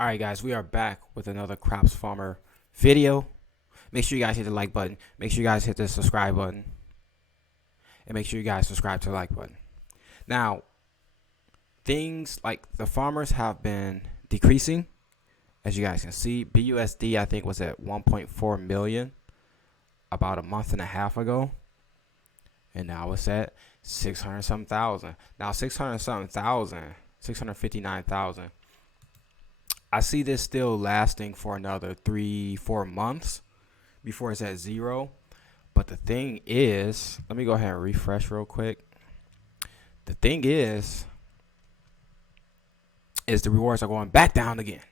Alright guys, we are back with another Crops Farmer video. Make sure you guys hit the like button. Make sure you guys hit the subscribe button. And make sure you guys subscribe to the like button. Now, things like the farmers have been decreasing. As you guys can see, BUSD I think was at 1.4 million about a month and a half ago. And now it's at 600 something thousand. Now 600 something thousand, 659,000. I see this still lasting for another 3-4 months before it's at zero. But the thing is, let me go ahead and refresh real quick. The thing is the rewards are going back down again.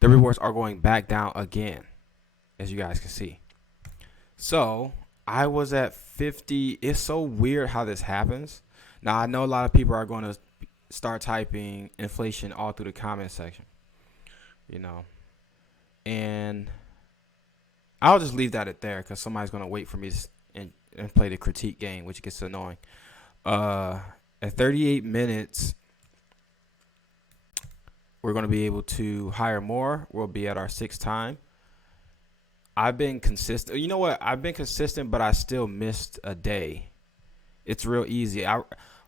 The rewards are going back down again, as you guys can see. So I was at 50. It's so weird how this happens. Now I know a lot of people are going to start typing inflation all through the comment section, and I'll just leave that at there because somebody's going to wait for me and play the critique game, which gets annoying. At 38 minutes, we're going to be able to hire more. We'll be at our 6th time. I've been consistent. You know what? I've been consistent, but I still missed a day. It's real easy.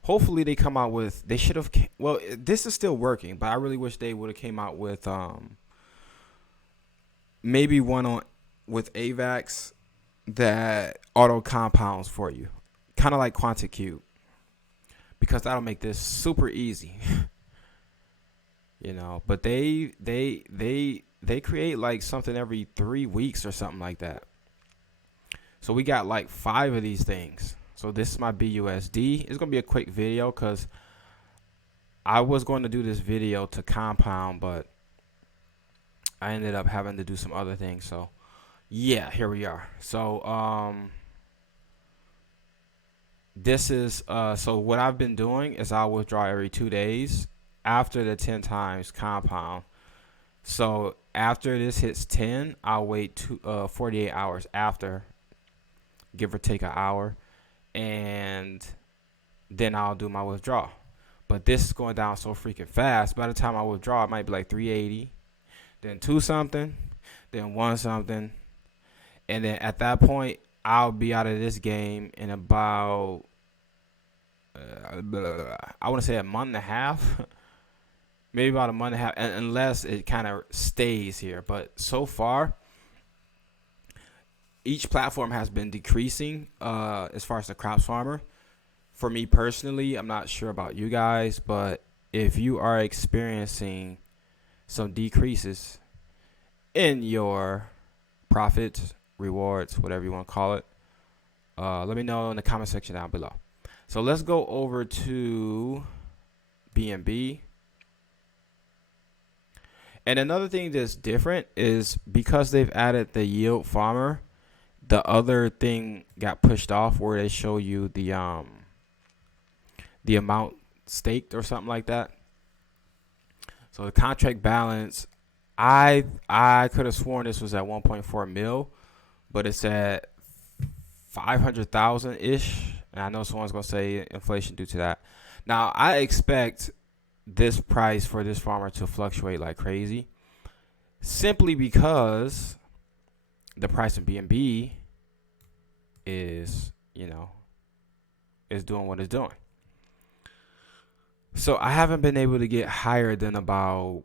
Hopefully they come out with, they should have, well, this is still working, but I really wish they would have came out with maybe one with AVAX that auto compounds for you, kind of like QuantiCube, because that'll make this super easy. But they create like something every 3 weeks or something like that. So we got like 5 of these things. So this is my BUSD. It's going to be a quick video because I was going to do this video to compound, but I ended up having to do some other things. So yeah, here we are. So this is so what I've been doing is I'll withdraw every 2 days after the 10 times compound. So after this hits 10, I'll wait 48 hours after, give or take an hour. And then I'll do my withdrawal. But this is going down so freaking fast. By the time I withdraw, it might be like 380, then 2 something, then 1 something. And then at that point, I'll be out of this game in about, I want to say a month and a half. Maybe about a month and a half, unless it kind of stays here. But so far, each platform has been decreasing as far as the crops farmer. For me personally, I'm not sure about you guys, but if you are experiencing some decreases in your profits, rewards, whatever you want to call it, let me know in the comment section down below. So let's go over to BNB. And another thing that's different is because they've added the yield farmer, the other thing got pushed off where they show you the amount staked or something like that. So the contract balance, I could have sworn this was at 1.4 mil, but it's at 500,000 ish. And I know someone's gonna say inflation due to that. Now I expect this price for this farmer to fluctuate like crazy, simply because the price of BNB is, is doing what it's doing. So I haven't been able to get higher than about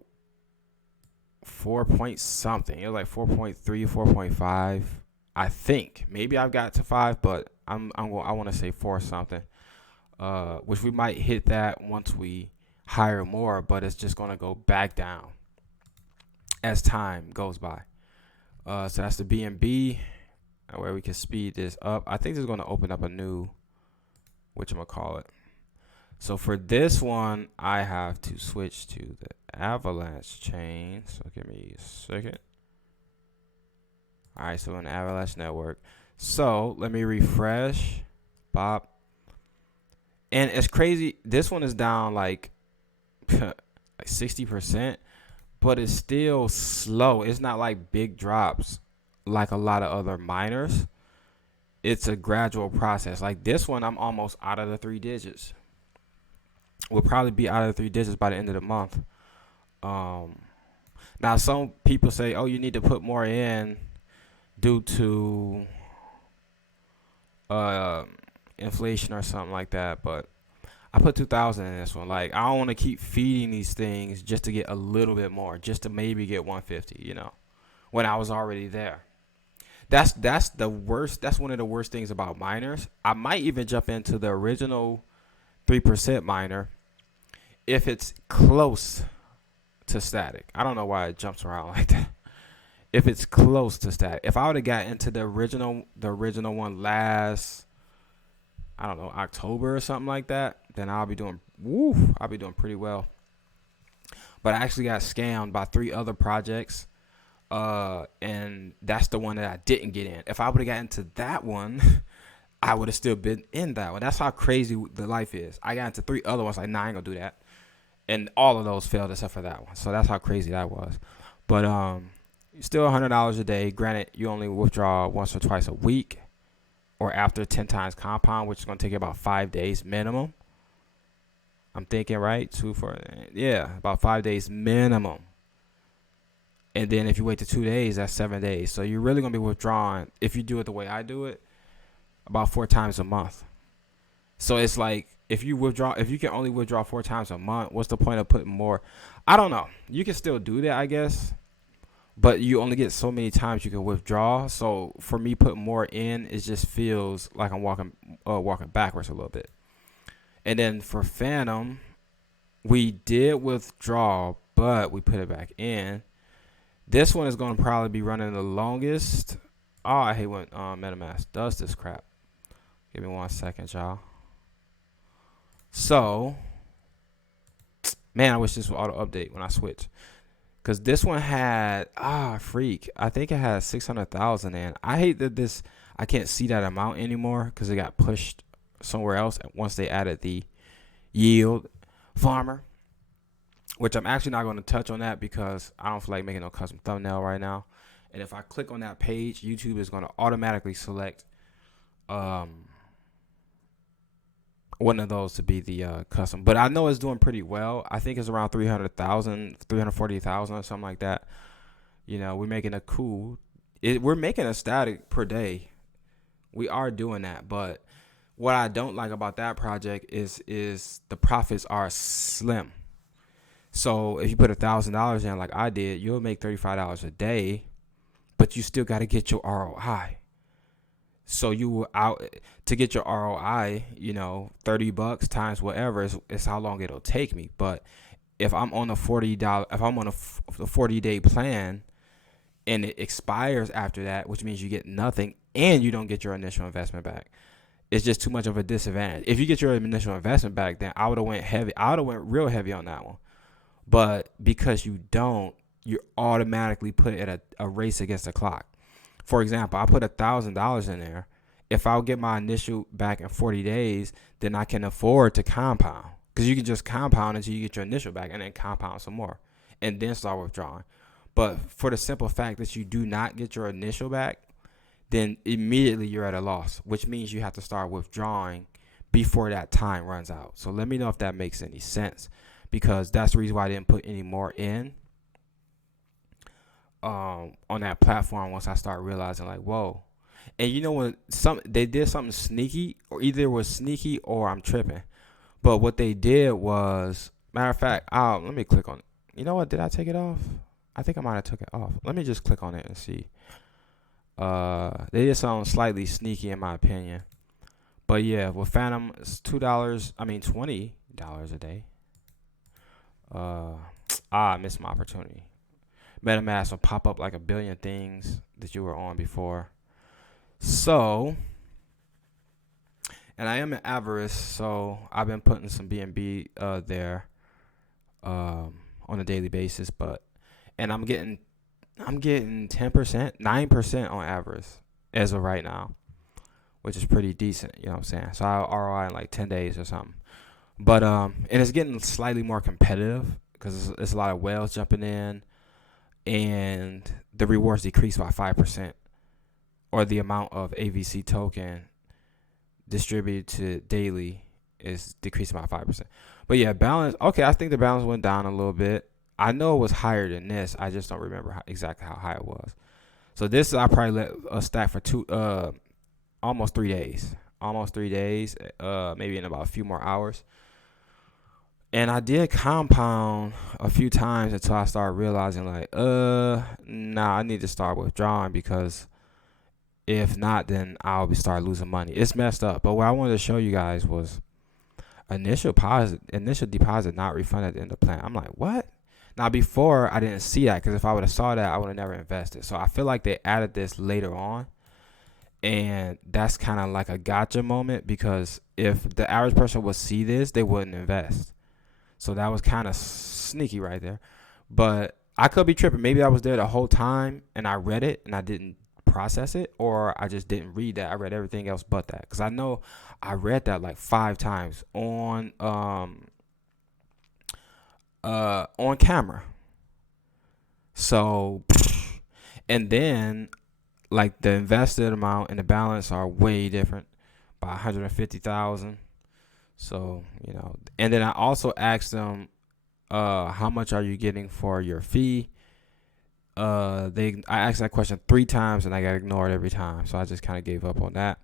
4 point something. It was like 4.3, 4.5. I think maybe I've got to 5, but I want to say 4 something, which we might hit that once we hire more, but it's just going to go back down as time goes by. So that's the BNB, where we can speed this up. I think this is going to open up a new, whatchamacallit. So for this one, I have to switch to the Avalanche Chain. So give me a second. All right, so an Avalanche network. So let me refresh. Bop. And it's crazy. This one is down like 60%, but it's still slow. It's not like big drops like a lot of other miners. It's a gradual process. Like this one, I'm almost out of the 3 digits. We'll probably be out of the 3 digits by the end of the month. Um, Now some people say, oh, you need to put more in due to uh inflation or something like that, but I put 2,000 in this one. Like, I don't want to keep feeding these things just to get a little bit more, just to maybe get 150, when I was already there. That's the worst. That's one of the worst things about miners. I might even jump into the original 3% miner if it's close to static. I don't know why it jumps around like that. If it's close to static. If I would have got into the original one last, I don't know, October or something like that, then I'll be doing pretty well. But I actually got scammed by 3 other projects. And that's the one that I didn't get in. If I would have got into that one, I would have still been in that one. That's how crazy the life is. I got into 3 other ones, like, nah, I ain't gonna do that. And all of those failed except for that one. So that's how crazy that was. But still $100 a day. Granted, you only withdraw once or twice a week, or after 10 times compound, which is gonna take you about 5 days minimum. I'm thinking, right? About 5 days minimum. And then if you wait to 2 days, that's 7 days. So you're really gonna be withdrawing, if you do it the way I do it, about 4 times a month. So it's like, if you can only withdraw 4 times a month, what's the point of putting more? I don't know. You can still do that, I guess, but you only get so many times you can withdraw. So for me, putting more in, it just feels like I'm walking backwards a little bit. And then for Phantom, we did withdraw, but we put it back in. This one is going to probably be running the longest. Oh, I hate when Metamask does this crap. Give me 1 second, y'all. So, man, I wish this would auto update when I switch, because this one had freak. I think it had 600,000 in. I hate that I can't see that amount anymore because it got pushed somewhere else once they added the yield farmer, which I'm actually not going to touch on that because I don't feel like making no custom thumbnail right now. And if I click on that page, YouTube is going to automatically select one of those to be the custom. But I know it's doing pretty well. I think it's around 300,000, 340,000 or something like that. We're making we're making a static per day. We are doing that. But what I don't like about that project is the profits are slim. So if you put $1,000 in like I did, you'll make $35 a day, but you still got to get your ROI. So you out to get your ROI, $30 times whatever is how long it'll take me. But if I'm on a the 40-day plan and it expires after that, which means you get nothing and you don't get your initial investment back, it's just too much of a disadvantage. If you get your initial investment back, then I would have went heavy. I would have went real heavy on that one. But because you don't, you're automatically put at a race against the clock. For example, I put $1,000 in there. If I'll get my initial back in 40 days, then I can afford to compound, because you can just compound until you get your initial back and then compound some more and then start withdrawing. But for the simple fact that you do not get your initial back, then immediately you're at a loss, which means you have to start withdrawing before that time runs out. So let me know if that makes any sense, because that's the reason why I didn't put any more in on that platform once I start realizing, like, whoa. And when they did something sneaky, or either it was sneaky or I'm tripping. But what they did was, matter of fact, let me click on it. You know what? Did I take it off? I think I might have took it off. Let me just click on it and see. They did something slightly sneaky in my opinion. But yeah, with Phantom, it's $20 a day. I missed my opportunity. MetaMask will pop up like a billion things that you were on before. So, and I am an Avarice, so I've been putting some BNB there on a daily basis, and I'm getting 10%, 9% on Avarice as of right now, which is pretty decent, you know what I'm saying? So I'll ROI in like 10 days or something. But and it's getting slightly more competitive because it's a lot of whales jumping in, and the rewards decrease by 5%, or the amount of AVC token distributed to daily is decreasing by 5%. But yeah, balance. Okay, I think the balance went down a little bit. I know it was higher than this. I just don't remember exactly how high it was. So this I probably let stack for almost 3 days. Almost 3 days. Maybe in about a few more hours. And I did compound a few times until I started realizing like, nah, I need to start withdrawing, because if not, then I'll start losing money. It's messed up. But what I wanted to show you guys was initial deposit not refunded at the end of the plan. I'm like, what? Now before I didn't see that, because if I would have saw that, I would have never invested. So I feel like they added this later on, and that's kind of like a gotcha moment, because if the average person would see this, they wouldn't invest. So that was kind of sneaky right there. But I could be tripping. Maybe I was there the whole time and I read it and I didn't process it, or I just didn't read that. I read everything else but that, because I know I read that like 5 times on camera. So, and then like the invested amount and the balance are way different by 150,000. So, and then I also asked them, how much are you getting for your fee? I asked that question 3 times and I got ignored every time. So I just kind of gave up on that.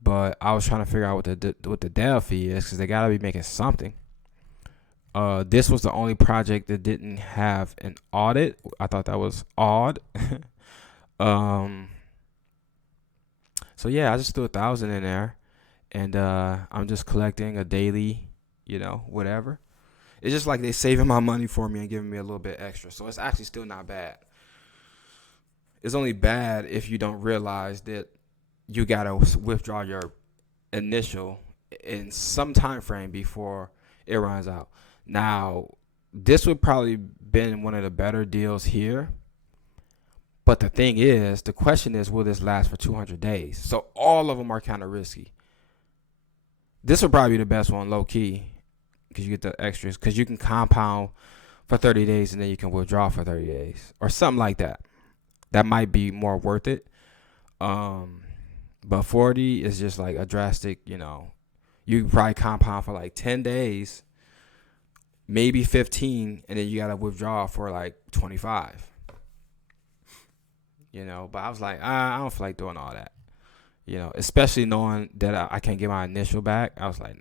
But I was trying to figure out what the dev fee is, because they gotta be making something. This was the only project that didn't have an audit. I thought that was odd. So yeah, I just threw 1,000 in there. And I'm just collecting a daily, whatever. It's just like they saving my money for me and giving me a little bit extra. So it's actually still not bad. It's only bad if you don't realize that you got to withdraw your initial in some time frame before it runs out. Now, this would probably been one of the better deals here. But the question is, will this last for 200 days? So all of them are kind of risky. This would probably be the best one, low key, because you get the extras, because you can compound for 30 days and then you can withdraw for 30 days or something like that. That might be more worth it. But 40 is just like a drastic, you can probably compound for like 10 days, maybe 15, and then you got to withdraw for like 25. But I was like, I don't feel like doing all that. Especially knowing that I can't get my initial back. I was like,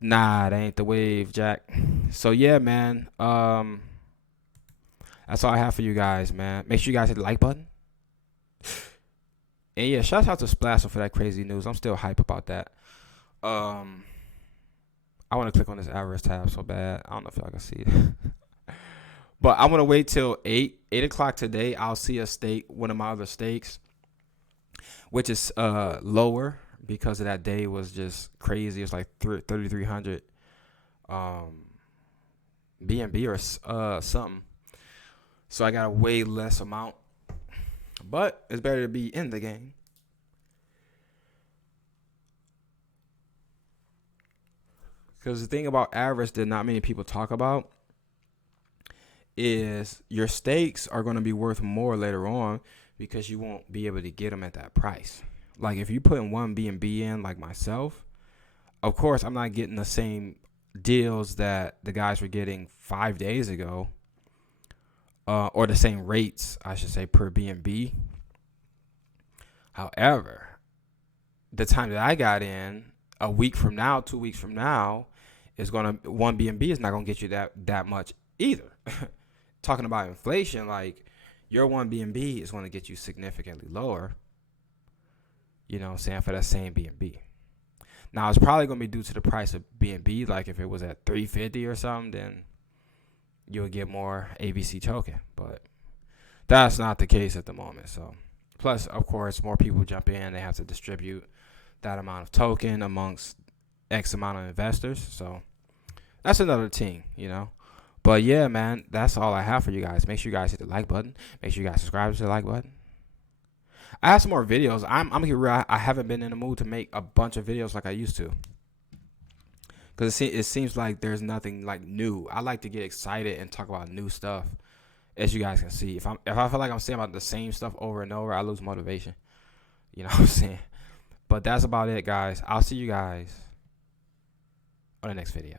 nah, that ain't the wave, Jack. So yeah, man. That's all I have for you guys, man. Make sure you guys hit the like button. And yeah, shout out to Splasher for that crazy news. I'm still hype about that. I want to click on this Avalanche tab so bad. I don't know if y'all can see it. But I'm gonna wait till 8 o'clock today. I'll see a stake, one of my other stakes, which is lower, because of that day was just crazy. It's like 3,300 BNB or something. So I got a way less amount, but it's better to be in the game. Because the thing about average that not many people talk about is your stakes are going to be worth more later on, because you won't be able to get them at that price. Like if you put in 1 BNB in, like myself, of course I'm not getting the same deals that the guys were getting 5 days ago, or the same rates, I should say, per BNB. However, the time that I got in, a week from now, 2 weeks from now, is 1 BNB is not gonna get you that much either. Talking about inflation, like your 1 BNB is gonna get you significantly lower. You know what I'm saying, for that same BNB. Now it's probably gonna be due to the price of BNB. Like if it was at 350 or something, then you'll get more ABC token. But that's not the case at the moment. So plus, of course, more people jump in. They have to distribute that amount of token amongst X amount of investors. So that's another thing, But yeah, man, that's all I have for you guys. Make sure you guys hit the like button. Make sure you guys subscribe to the like button. I have some more videos. I'm here. I haven't been in the mood to make a bunch of videos like I used to, because it seems like there's nothing like new. I like to get excited and talk about new stuff. As you guys can see, if I feel like I'm saying about the same stuff over and over, I lose motivation. You know what I'm saying? But that's about it, guys. I'll see you guys on the next video.